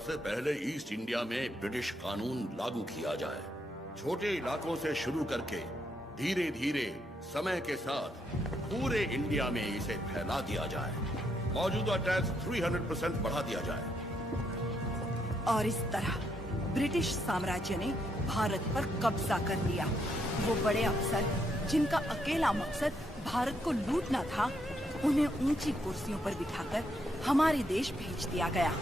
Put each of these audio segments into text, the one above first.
सबसे पहले east India में ब्रिटिश कानून लागू किया जाए। छोटे इलाकों से शुरू करके धीरे धीरे समय के साथ पूरे इंडिया में इसे फैला दिया जाए। मौजूदा टैक्स 300% बढ़ा दिया जाए। और इस तरह ब्रिटिश साम्राज्य ने भारत पर कब्जा कर लिया। वो बड़े अफसर जिनका अकेला मकसद भारत को लूटना था, उन्हें ऊंची कुर्सियों पर बिठाकर हमारे देश भेज दिया गया।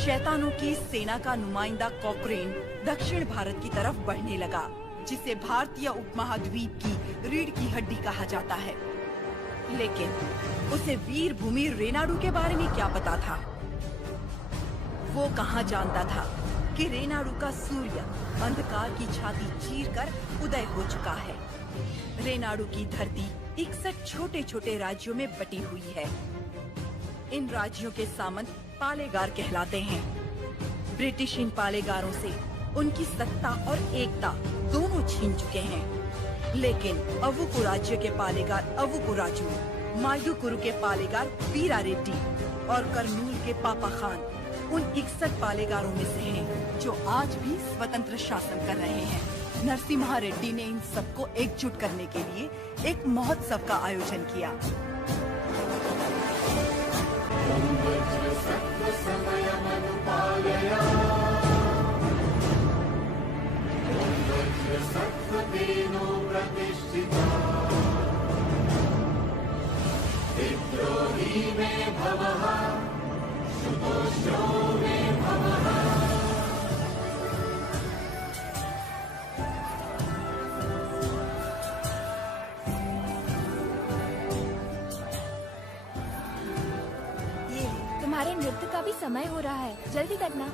शैतानों की सेना का नुमाइंदा कॉकरेन दक्षिण भारत की तरफ बढ़ने लगा, जिसे भारतीय उपमहाद्वीप की रीढ़ की हड्डी कहा जाता है। लेकिन उसे वीर भूमि रेनाडू के बारे में क्या पता था? वो कहाँ जानता था कि रेनाडू का सूर्य अंधकार की छाती चीरकर उदय हो चुका है। रेनाडू की धरती 61 छोटे छोटे राज्यों में बटी हुई है। इन राज्यों के सामंत पालेगार कहलाते हैं। ब्रिटिश इन पालेगारों से उनकी सत्ता और एकता दोनों छीन चुके हैं। लेकिन अवुकु राज्य के पालेगार अवुकु राजू, मायुकुरु के पालेगार वीरा रेड्डी और कर्नूल के पापा खान उन 61 पालेगारों में से हैं, जो आज भी स्वतंत्र शासन कर रहे हैं। नरसिम्हा रेड्डी ने इन सबको एकजुट करने के लिए एक महोत्सव का आयोजन किया। विद्रोही में भवः, शुतोषो में भवः। ये तुम्हारे नृत्य का भी समय हो रहा है, जल्दी करना।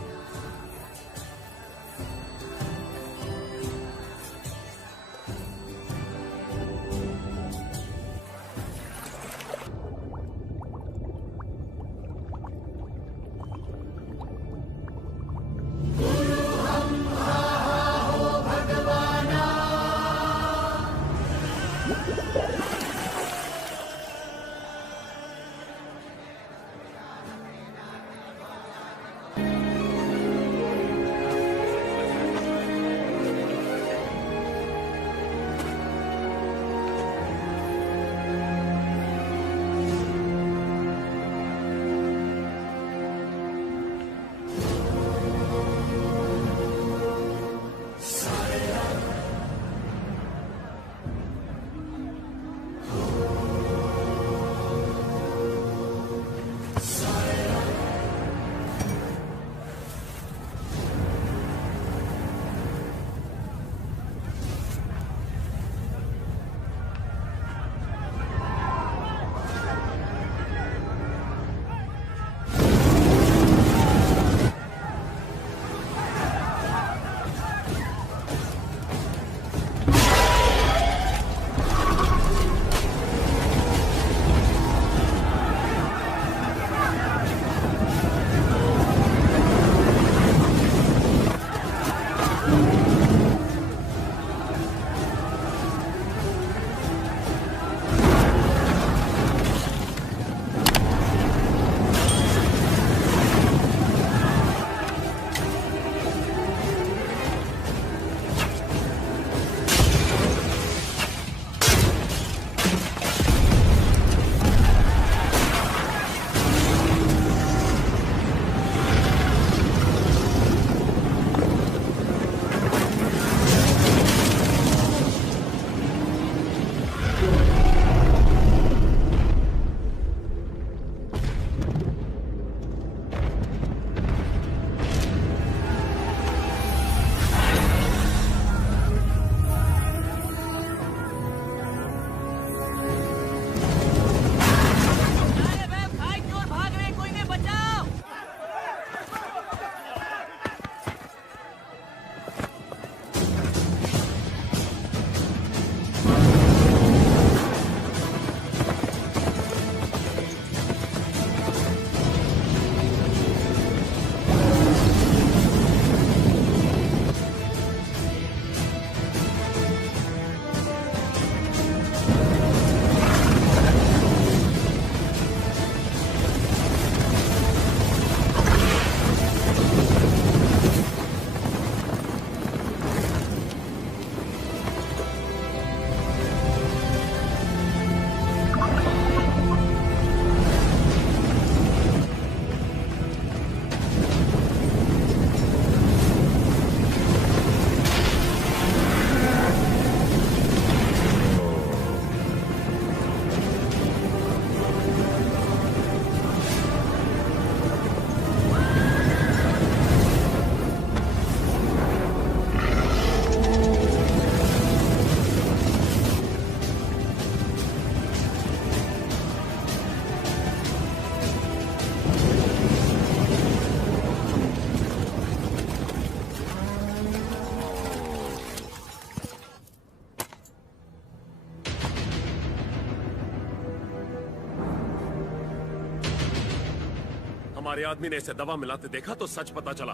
हमारे आदमी ने इसे दवा मिलाते देखा तो सच पता चला।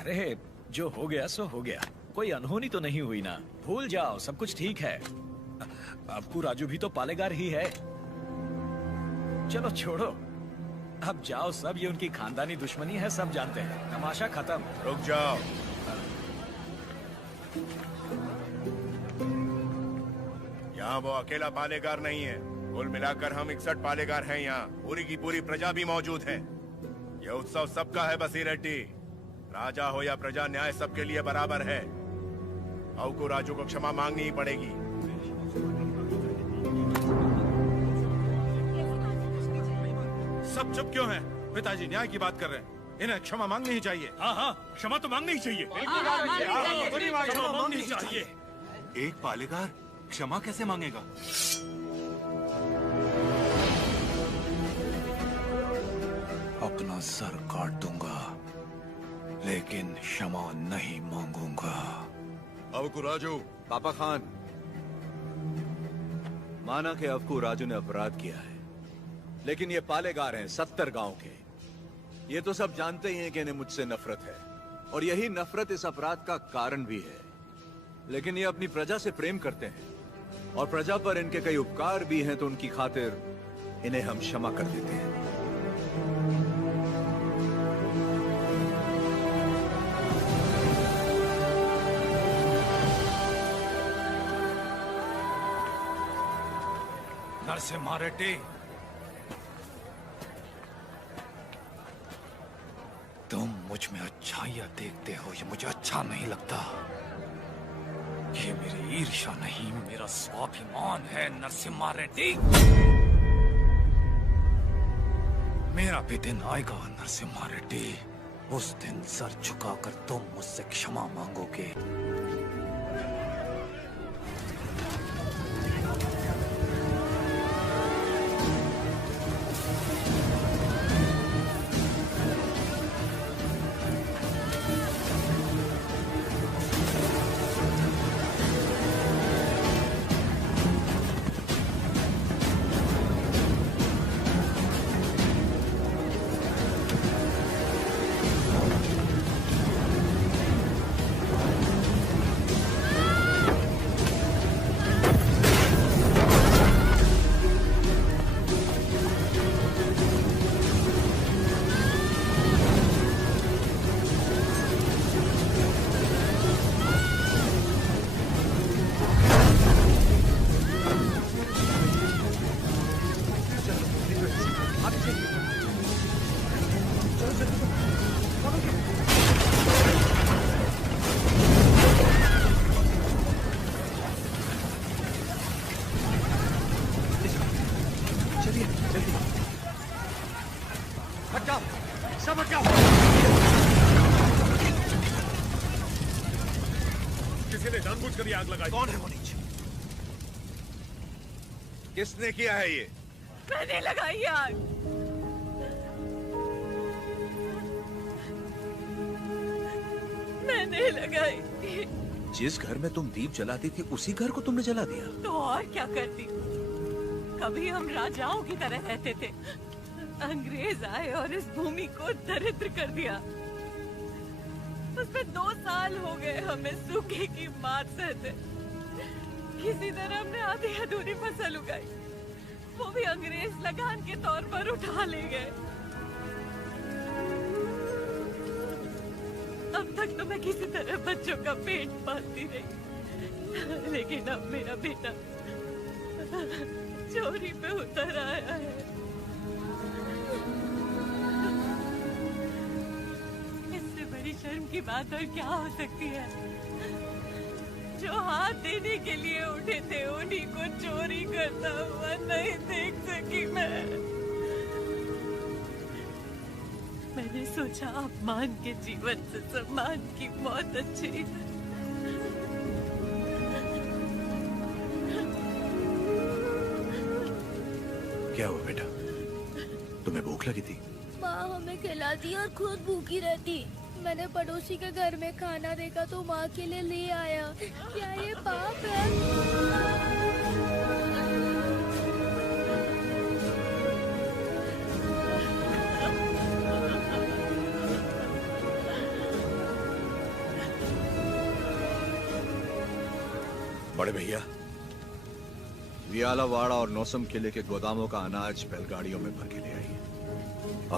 अरे जो हो गया सो हो गया, कोई अनहोनी तो नहीं हुई ना। भूल जाओ, सब कुछ ठीक है। अबकू राजू भी तो पालेगार ही है। चलो छोड़ो, अब जाओ सब, ये उनकी खानदानी दुश्मनी है, सब जानते हैं। तमाशा खत्म। रुक जाओ। यहाँ वो अकेला पालेगार नहीं है, कुल मिलाकर हम 61 पालेगार हैं यहाँ। पूरी की पूरी प्रजा भी मौजूद है। यह उत्सव सबका है बसीर रेड्डी। राजा हो या प्रजा, न्याय सबके लिए बराबर है। अवकू राजू को क्षमा मांगनी ही पड़ेगी। सब चुप क्यों हैं? पिताजी न्याय की बात कर रहे हैं, इन्हें क्षमा मांगनी ही चाहिए। हाँ हाँ, क्षमा तो मांगनी ही चाहिए। क्षमा मांगनी ही चाहिए। एक पालेगार क्षमा कैसे मांगेगा? अपना सर काट दूंगा, लेकिन क्षमा नहीं मांगूंगा। अवकू राजू। पापा खान, माना कि अवकू राजू ने अपराध किया है, लेकिन ये पालेगार हैं 70 गांव के। ये तो सब जानते ही हैं कि इन्हें मुझसे नफरत है, और यही नफरत इस अपराध का कारण भी है। लेकिन ये अपनी प्रजा से प्रेम करते हैं, और प्रजा पर इनके कई उपकार भी हैं, तो उनकी खातिर इन्हें हम क्षमा कर देते हैं। नरसिम्हा रेड्डी, तुम मुझ में अच्छाइयां देखते हो, ये मुझे अच्छा नहीं लगता। ये मेरी ईर्ष्या नहीं, मेरा स्वाभिमान है नरसिम्हा रेड्डी। मेरा भी दिन आएगा नरसिम्हा रेड्डी, उस दिन सर झुकाकर तुम मुझसे क्षमा मांगोगे। किसी ने जानबूझकर आग लगाई। कौन है वो नीचे? किसने किया है ये? मैंने लगाई आग। मैंने लगाई। जिस घर में तुम दीप जलाती थी, उसी घर को तुमने जला दिया? तो और क्या करती? कभी हम राजाओं की तरह रहते थे, अंग्रेज आए और इस भूमि को दरिद्र कर दिया। उसमें 2 साल हो गए हमें सूखे की मार सहते। किसी तरह हमने आधी अधूरी फसल उगाई, वो भी अंग्रेज लगान के तौर पर उठा ले गए। अब तक तो मैं किसी तरह बच्चों का पेट पालती रही, लेकिन अब मेरा बेटा चोरी पे उतर आया है। इससे बड़ी शर्म की बात और क्या हो सकती है? जो हाथ देने के लिए उठे थे, उन्हीं को चोरी करता हुआ नहीं देख सकी मैं। मैंने सोचा अपमान के जीवन से सम्मान की मौत अच्छी है। क्या हुआ बेटा? तुम्हें भूख लगी थी? माँ हमें खिलाती और खुद भूखी रहती। मैंने पड़ोसी के घर में खाना देखा तो माँ के लिए ले आया। क्या ये पाप है? बड़े भैया, वियालावाड़ा और नौसम किले के गोदामों का अनाज बैलगाड़ियों में भर के ले आइए।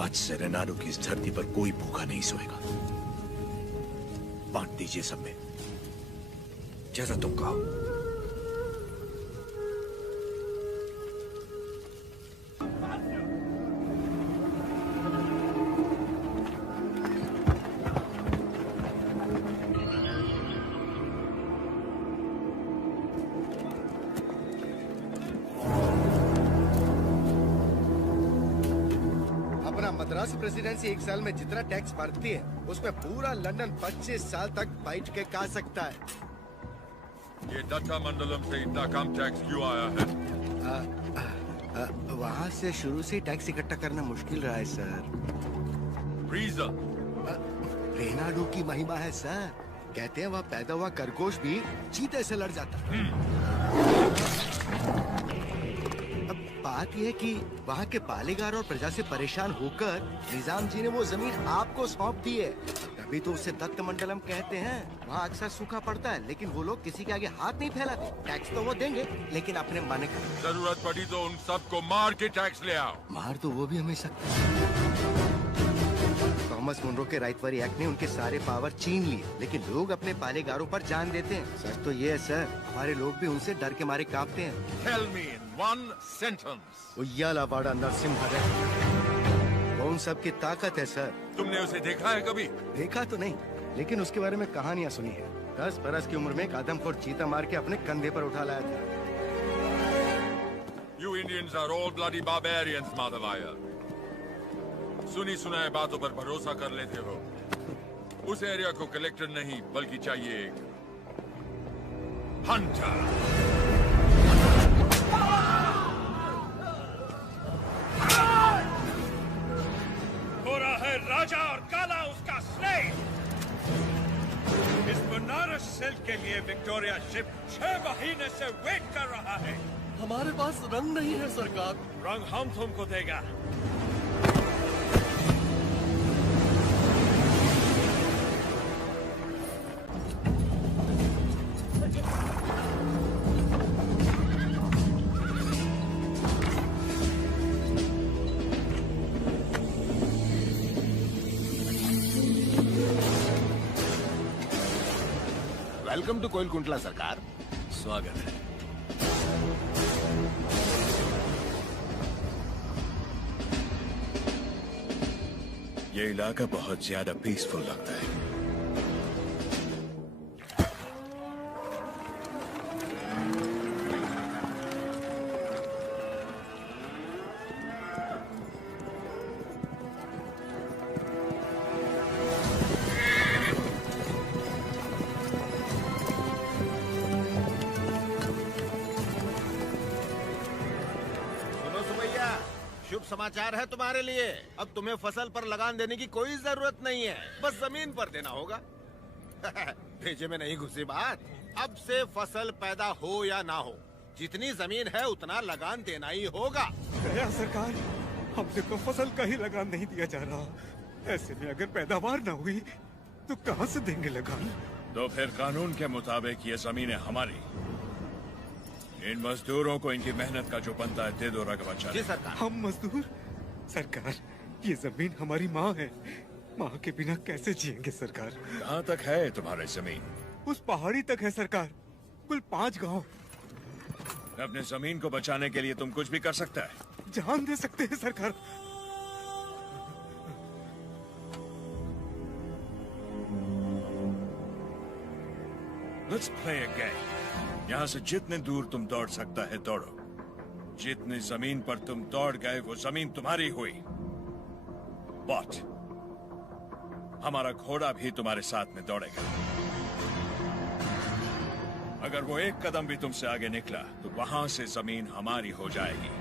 आज से रेनाडू की इस धरती पर कोई भूखा नहीं सोएगा। बांट दीजिए सब में, जैसा तुम कहो। मद्रास प्रेसिडेंसी एक साल में जितना टैक्स भरती है उसमें पूरा लंदन 25 साल तक बैठ के खा सकता है। ये दत्ता मंडलम से इतना कम टैक्स क्यों आया है? वहाँ से शुरू से टैक्स इकट्ठा करना मुश्किल रहा है सर। रीजन? रेनाडू की महिमा है सर। कहते हैं वहाँ पैदा हुआ खरगोश भी चीते से लड़ जाता। बात यह है कि वहाँ के पालेगार और प्रजा से परेशान होकर निजाम जी ने वो जमीन आपको सौंप दी है। तभी तो उसे दत्त मंडलम कहते हैं। वहाँ अक्सर सूखा पड़ता है, लेकिन वो लोग किसी के आगे हाथ नहीं फैलाते। टैक्स तो वो देंगे, लेकिन अपने मन का। जरूरत पड़ी तो उन सबको मार के टैक्स ले आओ। मार तो वो भी हमें सकते। थॉमस मुनरो के राइटवरी एक्ट ने उनके सारे पावर छीन लिए, लेकिन लोग अपने पालेगारों पर जान देते हैं। सच तो ये है सर, हमारे लोग भी उनसे डर के मारे कांपते हैं। Tell me in one sentence. वियालावाड़ा Narasimha वो उन सब की ताकत है सर। तुमने उसे देखा है कभी? देखा तो नहीं, लेकिन उसके बारे में कहानियाँ सुनी है। 10 बरस की उम्र में एक आदमखोर चीता मार के अपने कंधे पर उठा लाया था। You Indians are all bloody barbarians, Madhavaya. सुनी सुनाए बातों पर भरोसा कर लेते हो। उस एरिया को कलेक्टर नहीं, बल्कि चाहिए एक हंटर। गोरा है राजा और काला उसका स्लेव। इस बनारस सिल्क के लिए विक्टोरिया शिप 6 महीने से वेट कर रहा है। हमारे पास रंग नहीं है सरकार। रंग हम तुमको देगा। वेलकम टू कोइलकुंटला सरकार। स्वागत है। ये इलाका बहुत ज्यादा पीसफुल लगता है। समाचार है तुम्हारे लिए। अब तुम्हें फसल पर लगान देने की कोई जरूरत नहीं है, बस जमीन पर देना होगा। भेजे में नहीं घुसी बात। अब से फसल पैदा हो या ना हो, जितनी जमीन है उतना लगान देना ही होगा। गया सरकार, हमने तो फसल का ही लगान नहीं दिया जा रहा। ऐसे में अगर पैदावार ना हुई तो कहां से देंगे लगान? तो फिर कानून के मुताबिक ये जमीनें हमारी। इन मजदूरों को इनकी मेहनत का जो बनता है दे दो रघुवंशा। जी सरकार। हम मजदूर? सरकार, ये जमीन हमारी माँ है। माँ के बिना कैसे जिएंगे सरकार? कहाँ तक है तुम्हारी जमीन? उस पहाड़ी तक है सरकार, कुल 5 गांव। अपने जमीन को बचाने के लिए तुम कुछ भी कर सकता है। जान दे सकते हैं सरकार। Let's play a game. यहाँ से जितने दूर तुम दौड़ सकता है दौड़ो। जितनी जमीन पर तुम दौड़ गए वो जमीन तुम्हारी हुई। But हमारा घोड़ा भी तुम्हारे साथ में दौड़ेगा। अगर वो एक कदम भी तुमसे आगे निकला तो वहां से जमीन हमारी हो जाएगी।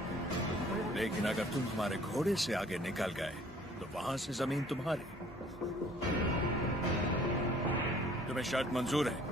लेकिन अगर तुम हमारे घोड़े से आगे निकल गए तो वहां से जमीन तुम्हारी। तुम्हें शर्त मंजूर है?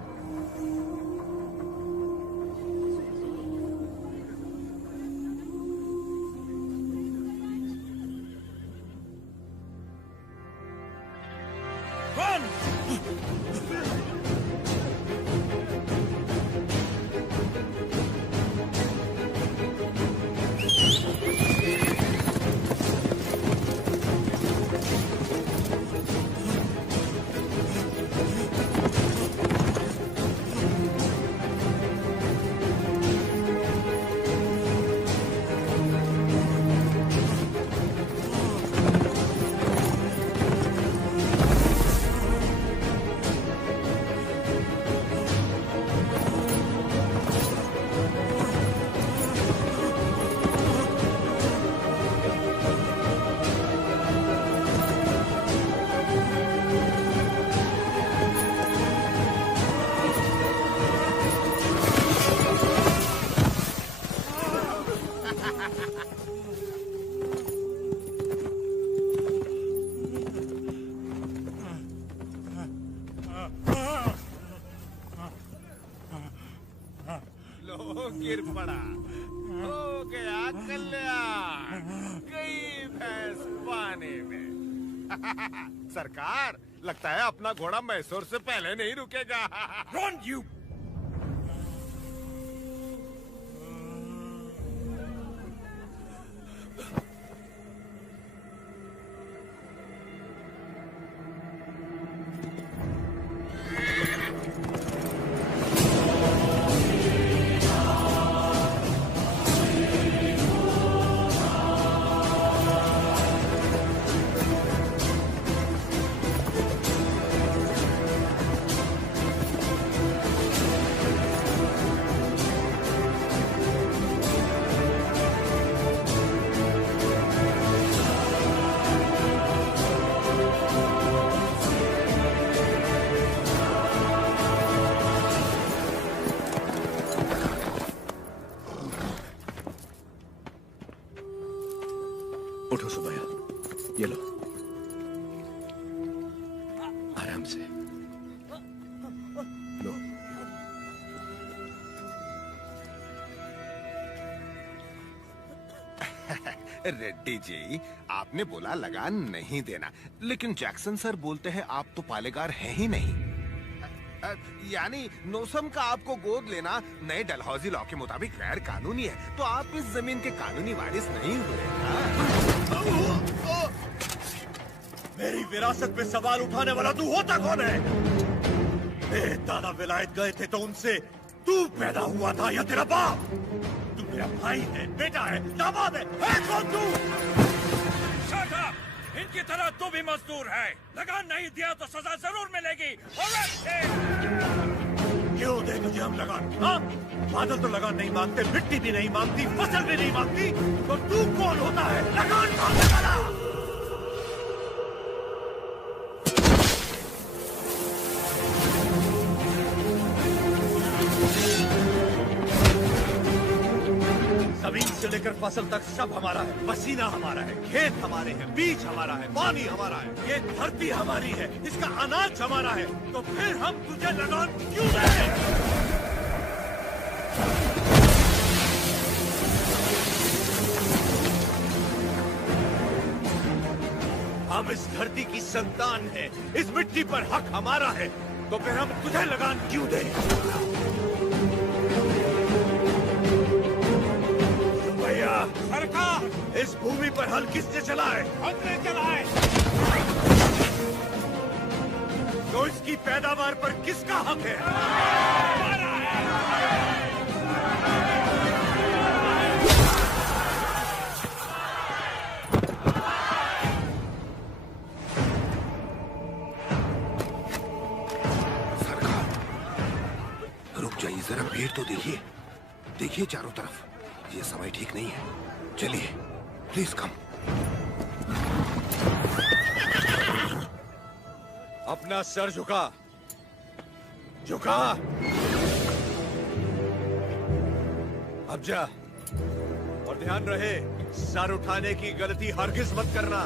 हो गया कल्याण, गई भैंस पानी में। सरकार, लगता है अपना घोड़ा मैसूर से पहले नहीं रुकेगा। Run, you! उठो सुबैया, ये लो, आराम से लो। रेड्डी जी, आपने बोला लगान नहीं देना, लेकिन जैक्सन सर बोलते हैं आप तो पालेगार हैं ही नहीं। यानी नोसम का आपको गोद लेना नए डलहौजी लॉ के मुताबिक गैर कानूनी है, तो आप इस जमीन के कानूनी वारिस नहीं हुए। मेरी विरासत पे सवाल उठाने वाला तू होता कौन है? मेरे दादा विलायत गए थे तो उनसे तू पैदा हुआ था या तेरा बाप? तू मेरा भाई है, बेटा है, दामाद है कौन तू? Shut up! इनकी तरह तू भी मजदूर है। लगान नहीं दिया तो सजा जरूर मिलेगी। क्यों दे तुझे हम लगान? हाँ? बादल तो लगान नहीं मांगते, मिट्टी भी नहीं मांगती, फसल भी नहीं मांगती, तो तू कौन होता है लगान मांगने वाला? जमीन से लेकर फसल तक सब हमारा है। पसीना हमारा है, खेत हमारे हैं, बीज हमारा है, पानी हमारा है, ये धरती हमारी है, इसका अनाज हमारा है। तो फिर हम तुझे लगान क्यों दें? हम इस धरती की संतान हैं, इस मिट्टी पर हक हमारा है, तो फिर हम तुझे लगान क्यों दें? सरकार, इस भूमि पर हल किसने चलाए? हमने चलाए। तो इसकी पैदावार पर किसका हक है? हमारा है। सरकार, रुक जाइए जरा, भीड़ तो देखिए, देखिए चारों तरफ, ये समय ठीक नहीं है। चलिए, प्लीज कम। अपना सर झुका, झुका। अब जा, और ध्यान रहे, सर उठाने की गलती हरगिज मत करना।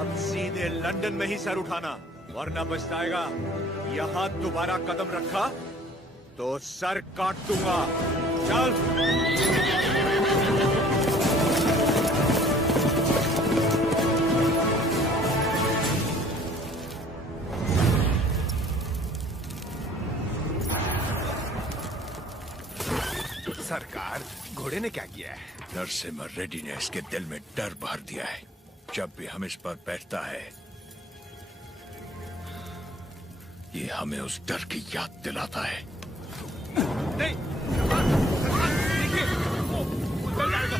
अब सीधे लंदन में ही सर उठाना, वरना पछताएगा। यहाँ दोबारा कदम रखा तो सर काट दूंगा। चल। सरकार, घोड़े ने क्या किया है? नरसिम्हा रेड्डी ने इसके दिल में डर भर दिया है। जब भी हम इस पर बैठता है, ये हमें उस डर की याद दिलाता है। नहीं, देखिए, वो उतर जाएगा।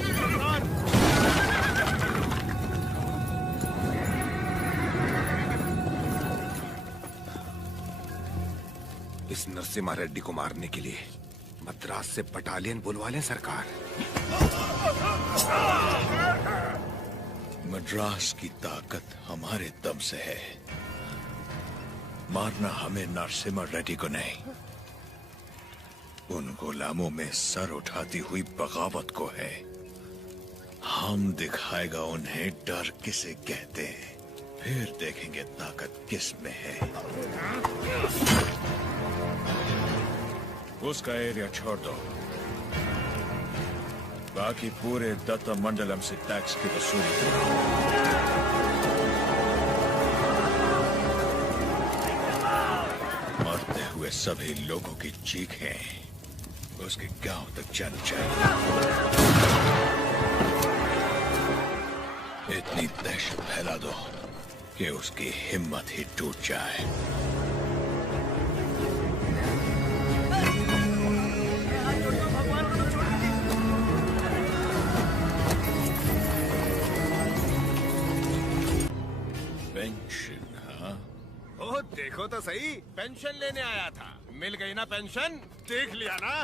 इस नरसिम्हा रेड्डी को मारने के लिए मद्रास से बटालियन बुलवा लें सरकार। मद्रास की ताकत हमारे दम से है, मारना हमें नरसिम्हा रेड्डी को नहीं, उन गुलामों में सर उठाती हुई बगावत को है। हम दिखाएगा उन्हें डर किसे कहते हैं, फिर देखेंगे ताकत किस में है। उसका एरिया छोड़ दो। बाकी पूरे दत्त मंडलम से टैक्स की वसूली करो। मरते हुए सभी लोगों की चीखें उसके गांव तक जानी चाहिए। इतनी दहशत फैला दो कि उसकी हिम्मत ही टूट जाए। पेंशन, हाँ? ओ देखो तो सही, पेंशन लेने आया था। मिल गई ना पेंशन? देख लिया ना?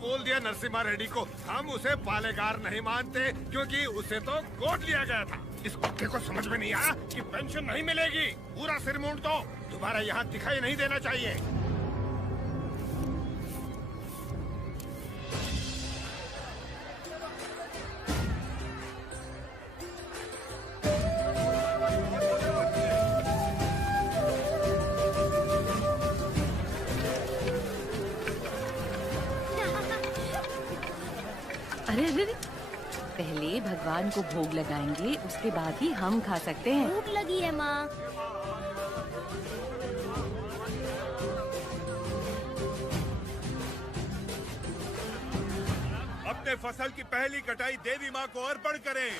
बोल दिया नरसिम्हा रेड्डी को, हम उसे पालेगार नहीं मानते क्योंकि उसे तो गोद लिया गया था। इस कुत्ते को समझ में नहीं आया कि पेंशन नहीं मिलेगी। पूरा सिर मूंड दो, दोबारा यहाँ दिखाई नहीं देना चाहिए। अरे अरे पहले भगवान को भोग लगाएंगे, उसके बाद ही हम खा सकते हैं। भूख लगी है माँ। अपने फसल की पहली कटाई देवी माँ को अर्पण करें।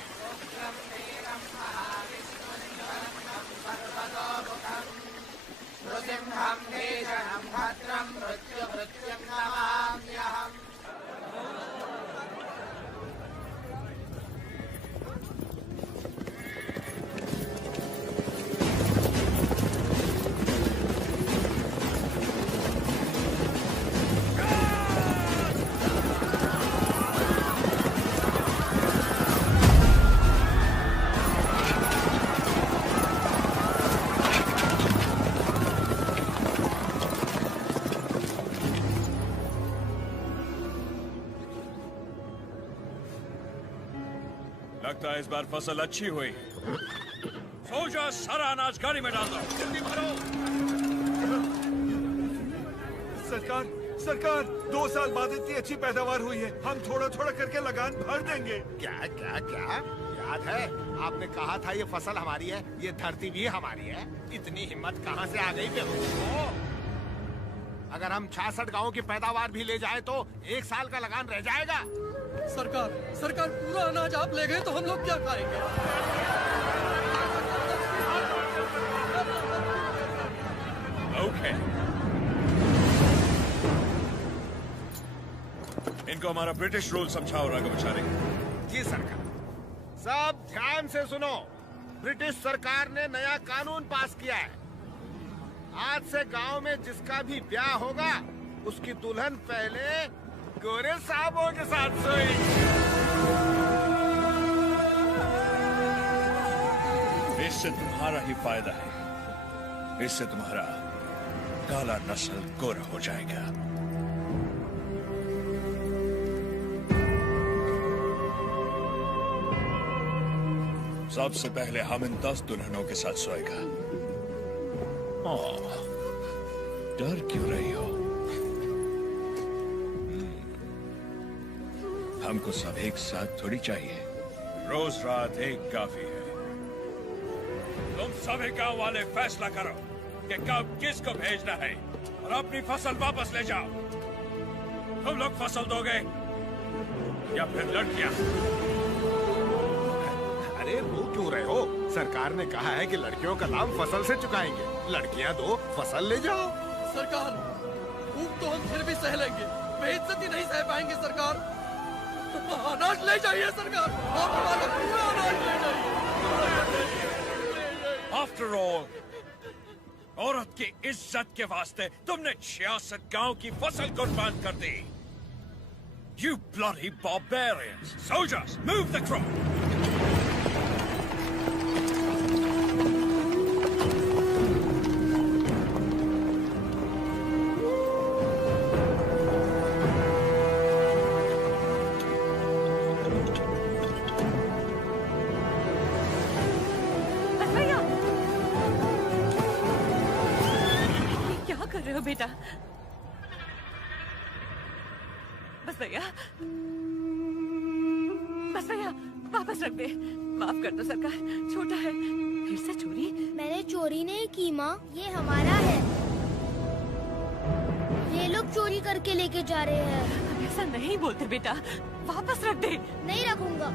लगता है इस बार फसल अच्छी हुई। सोजा सारा अनाज गाड़ी में डाल दो। जल्दी भरो। सरकार, सरकार, 2 साल बाद इतनी अच्छी पैदावार हुई है। हम थोड़ा थोड़ा करके लगान भर देंगे। क्या क्या क्या? याद है आपने कहा था ये फसल हमारी है, ये धरती भी हमारी है। इतनी हिम्मत कहाँ से आ गई बेवकूफों? अगर हम 66 गांवों की पैदावार भी ले जाए तो 1 साल का लगान रह जाएगा। सरकार, सरकार, पूरा अनाज आप ले गए तो हम लोग क्या खाएंगे? ओके। इनको हमारा ब्रिटिश रूल समझाओ राघवाचारी। जी सरकार। सब ध्यान से सुनो। ब्रिटिश सरकार ने नया कानून पास किया है। आज से गांव में जिसका भी ब्याह होगा उसकी दुल्हन पहले गोरे साहबों के साथ सोएगी। इससे तुम्हारा ही फायदा है। इससे तुम्हारा काला नस्ल गोरा हो जाएगा। सबसे पहले हम इन 10 दुल्हनों के साथ सोएगा। डर क्यों रही हो? हमको सब एक साथ थोड़ी चाहिए। रोज रात एक काफी है। तुम सभी गांव वाले फैसला करो कि कब किसको भेजना है और अपनी फसल वापस ले जाओ। तुम लोग फसल दोगे या फिर लड़कियां? अरे रो क्यों रहे हो? सरकार ने कहा है कि लड़कियों का लाभ फसल से चुकाएंगे। लड़कियां दो, फसल ले जाओ। सरकार, भूख तो हम फिर भी सह लेंगे, बेइज्जती नहीं सह पाएंगे सरकार। अनाज ले जाइए सरकार, हमारा पूरा अनाज ले जाइए। आफ्टर ऑल, औरत की इज्जत के वास्ते तुमने 66 गांव की फसल कुर्बान कर दी। You bloody barbarians! Soldiers, move the crop! क्या कर रहे हो बेटा? बस भैया, बस भैया, वापस रख दे। माफ कर दो सरकार, छोटा है। फिर से चोरी? मैंने चोरी नहीं की माँ, ये हमारा है। ये लोग चोरी करके लेके जा रहे हैं। ऐसा नहीं बोलते बेटा, वापस रख दे। नहीं रखूंगा।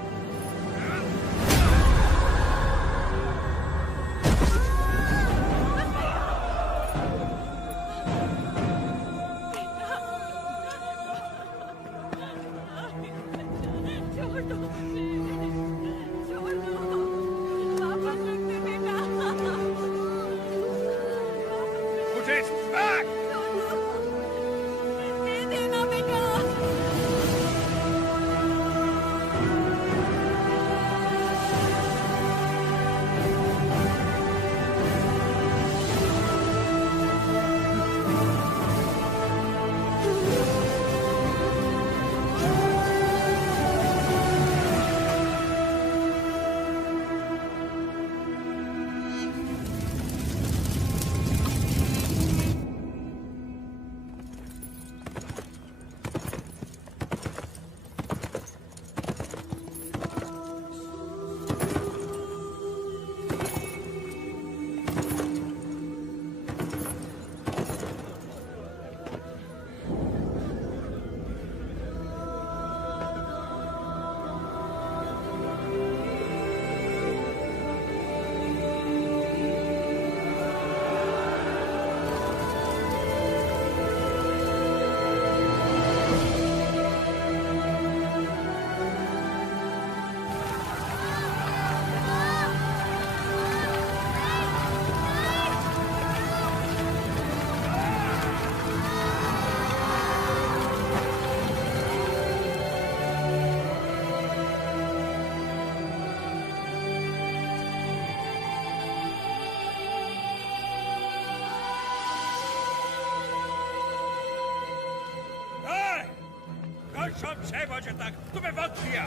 शाम 6 बजे तक तुम्हें वक्त दिया।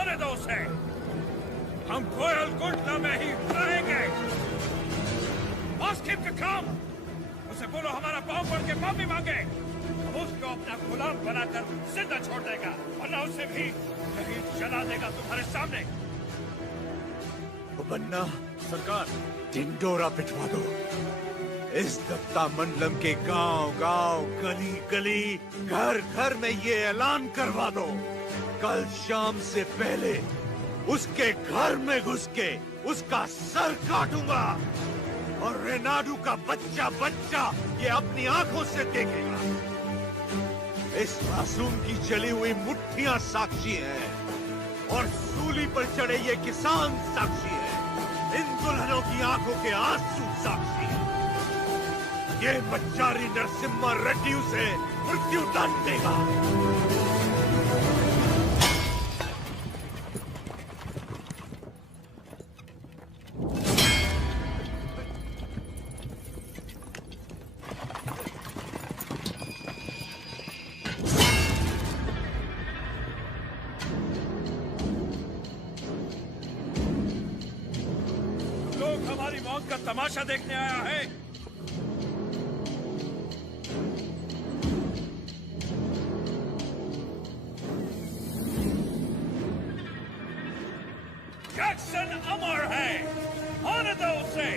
आने दो उसे। हम कोयल गुंडा में ही रहेंगे। Ask him to come। उसे बोलो हमारा पाँव पड़ के माफी मांगे। हम उसको अपना गुलाम बनाकर जिंदा छोड़ देगा, वरना उसे भी कहीं जला देगा तुम्हारे सामने। बन्ना सरकार, ढिंडोरा पिटवा दो। इस दत्ता मंडलम के गांव गांव, गली गली, घर घर में ये ऐलान करवा दो, कल शाम से पहले उसके घर में घुस के उसका सर काटूंगा और रेनाडू का बच्चा बच्चा ये अपनी आंखों से देखेगा। इस मासूम की जली हुई मुट्ठियां साक्षी हैं और सूली पर चढ़े ये किसान साक्षी हैं। इन दुल्हनों की आंखों के आंसू साक्षी हैं। ये बच्चारी नरसिम्हा रेड्डी उसे मृत्यु दंड देगा। लोग हमारी मौत का तमाशा देखने आया है। जैक्सन अमर है, आने दो उसे।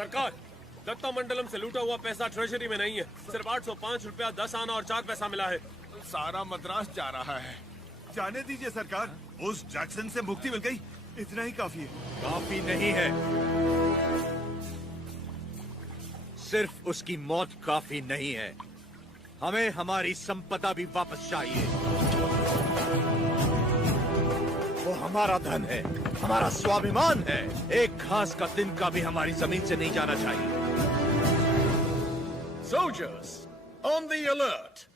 सरकार, दत्ता मंडलम से लूटा हुआ पैसा ट्रेजरी में नहीं है। सिर्फ 805 रुपया 10 आना और 4 पैसा मिला है। सारा मद्रास जा रहा है। जाने दीजिए सरकार, उस जैक्सन से मुक्ति मिल गई, इतना ही काफी है। काफी नहीं है, सिर्फ उसकी मौत काफी नहीं है, हमें हमारी संपदा भी वापस चाहिए। वो हमारा धन है, हमारा स्वाभिमान है। एक घास का तिनका भी हमारी जमीन से नहीं जाना चाहिए। Soldiers, on the alert!